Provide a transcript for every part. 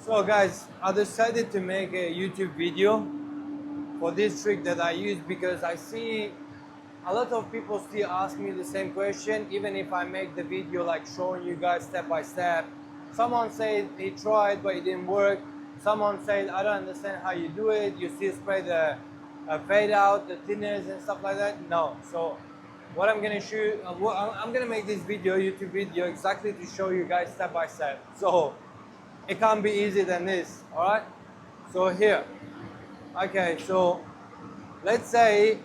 So guys, I decided to make a YouTube video for this trick that I use because I see a lot of people still ask me the same question, even if I make the video like showing you guys step by step. Someone said he tried but it didn't work. Someone said, I don't understand how you do it. You still spray the fade out, the thinners and stuff like that. No. So what I'm gonna shoot, I'm gonna make this video, YouTube video, exactly to show you guys step by step. So it can't be easier than this, all right? So here, okay, so let's say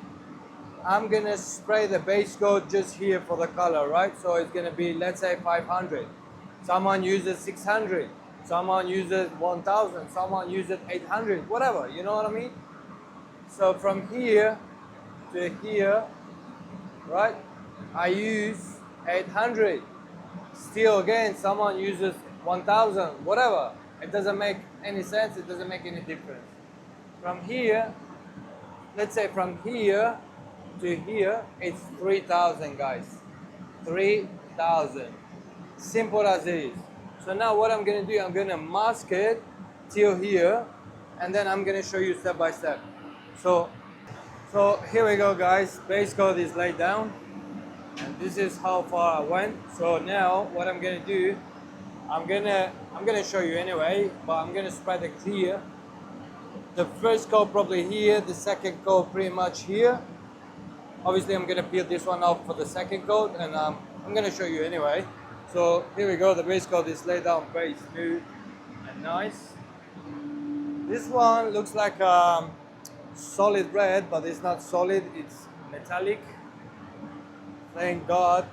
I'm gonna spray the base coat just here for the color, right? So it's gonna be, let's say 500. Someone uses 600, someone uses 1000, someone uses 800, whatever, you know what I mean? So from here to here, right? I use 800. Still again, someone uses 1000, whatever. It doesn't make any sense, it doesn't make any difference. From here, let's say from here to here, it's 3000, guys. 3000. Simple as it is. So now what I'm gonna do, I'm gonna mask it till here, and then I'm gonna show you step by step. So here we go, guys. Base coat is laid down, and this is how far I went. So now what I'm gonna do, I'm gonna show you anyway, but I'm gonna spread it clear. The first coat probably here, the second coat pretty much here. Obviously I'm gonna peel this one off for the second coat, and I'm gonna show you anyway. So here we go, the base coat is laid down very smooth and nice. This one looks like solid red, but it's not solid, it's metallic. Thank God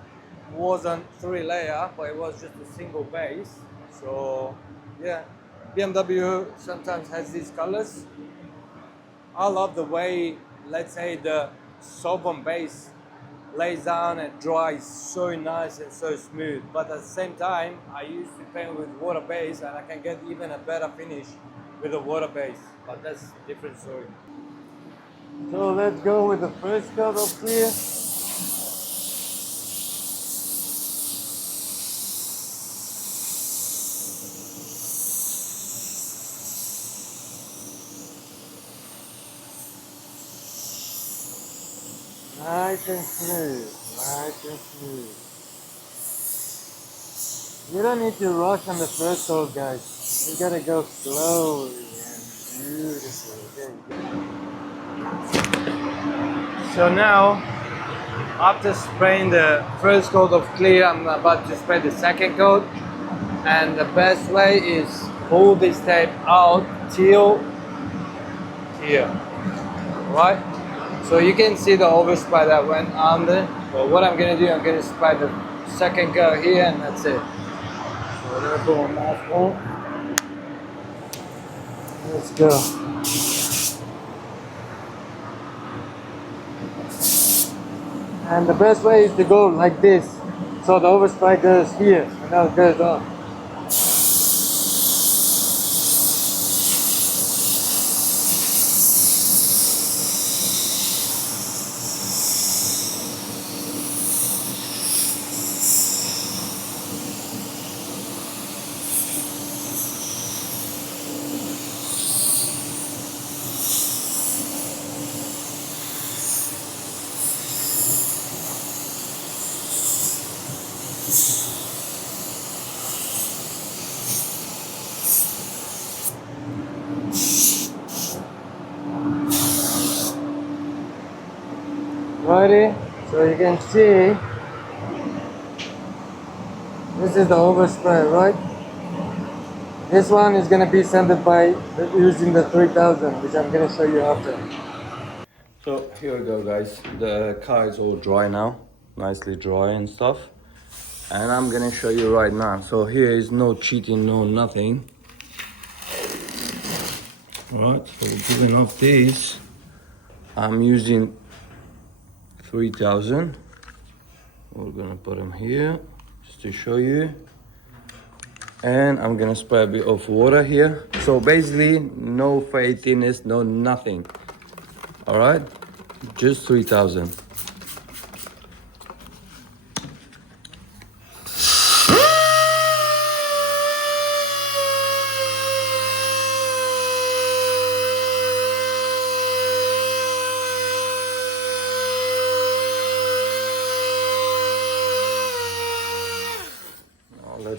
it wasn't 3-layer, but it was just a single base. So yeah, BMW sometimes has these colors. I love the way, let's say, the solvent base lays down and dries so nice and so smooth, but at the same time I used to paint with water base and I can get even a better finish with a water base, but that's a different story. So let's go with the first coat of clear. Nice and smooth, nice and smooth. You don't need to rush on the first coat, guys. You gotta go slowly and beautifully. So now, after spraying the first coat of clear, I'm about to spray the second coat. And the best way is pull this tape out till here, right? So you can see the overspray that went under. So what I'm gonna do, I'm gonna spray the second coat here, and that's it. So I'm gonna put my mask on. Let's go. And the best way is to go like this. So the overspray goes here, and now it goes on. Ready? So you can see this is the overspray, right? This one is going to be sanded by using the 3000, which I'm going to show you after. So here we go, guys. The car is all dry now, nicely dry and stuff. And I'm going to show you right now. So here is no cheating, no nothing. Alright, so giving off this, I'm using 3000. We're gonna put them here just to show you, and I'm gonna spray a bit of water here. So basically no fade thinness, no nothing. All right, just 3000.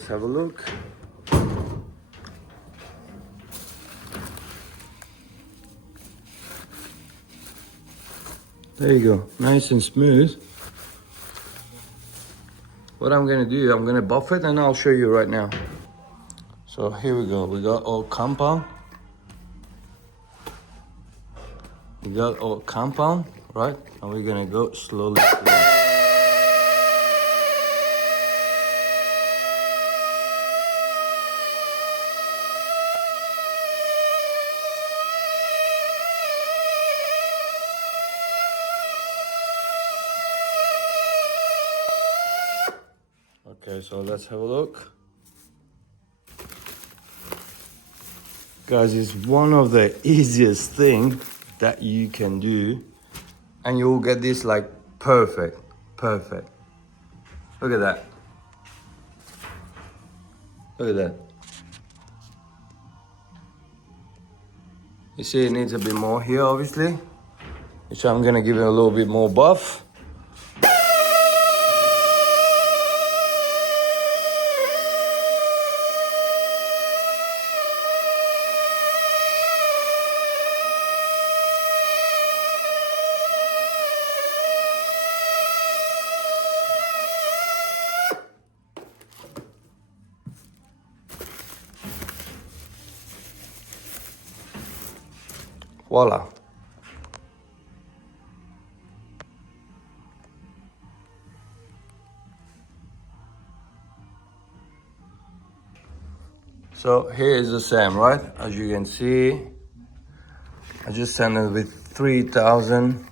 let's have a look. There you go, nice and smooth. What I'm gonna do, I'm gonna buff it and I'll show you right now. So here we go, we got all compound. We got all compound, right? And we're gonna go slowly. Okay, so let's have a look. Guys, it's one of the easiest thing that you can do, and you'll get this like perfect. Look at that. Look at that. You see it needs a bit more here, obviously, which I'm gonna give it a little bit more buff. Voila. So here is the same, right? As you can see, I just sent it with 3000.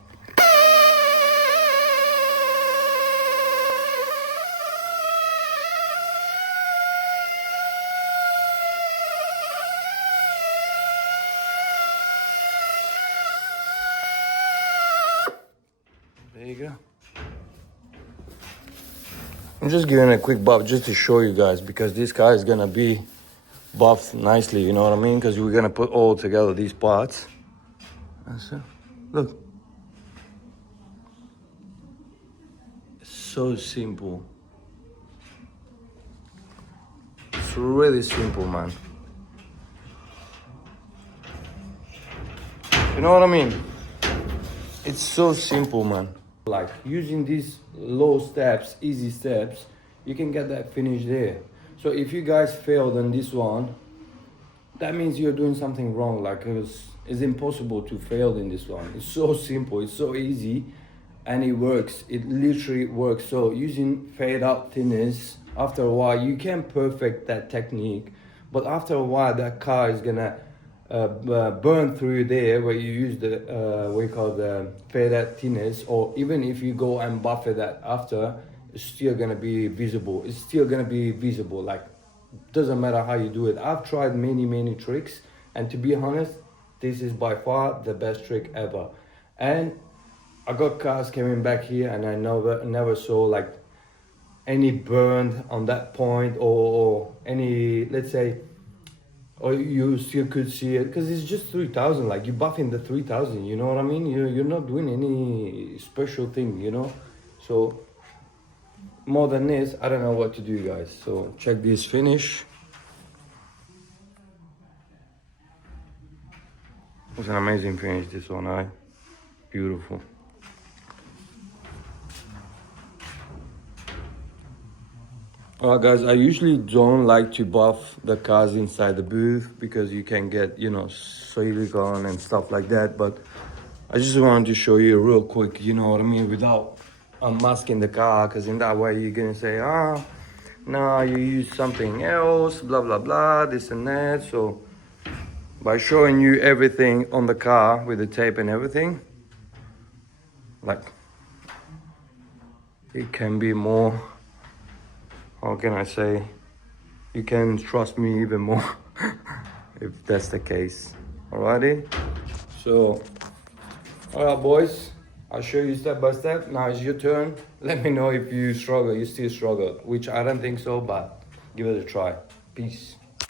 There you go. I'm just giving a quick buff just to show you guys, because this car is gonna be buffed nicely, you know what I mean? Because we're gonna put all together these parts. So, look. It's so simple. It's really simple, man. You know what I mean? It's so simple, man. Like using these low steps, easy steps, you can get that finish there. So if you guys failed on this one, that means you're doing something wrong. Like it's impossible to fail in this one. It's so simple, it's so easy, and it works. It literally works. So using fade out thinners, after a while you can perfect that technique, but after a while that car is gonna burn through there where you use the what you call the fade out thinners, or even if you go and buff it that after, it's still gonna be visible. It's still gonna be visible. Like, doesn't matter how you do it. I've tried many tricks, and to be honest, this is by far the best trick ever. And I got cars coming back here, and I never saw like any burn on that point, or any, let's say, or you still could see it, because it's just 3000. Like, you buffing the 3000, you know what I mean? You're not doing any special thing, you know? So more than this, I don't know what to do, guys. So check this finish. It's an amazing finish, this one, right? Beautiful. Alright guys, I usually don't like to buff the cars inside the booth, because you can get, you know, silicone and stuff like that, but I just wanted to show you real quick, you know what I mean, without unmasking the car, because in that way you're gonna say, ah, no, you use something else, blah blah blah, this and that. So by showing you everything on the car with the tape and everything, like, it can be more, how can I say, you can trust me even more if that's the case. Alrighty, so alright boys, I'll show you step by step. Now it's your turn. Let me know if you struggle, you still struggle, which I don't think so, but give it a try. Peace.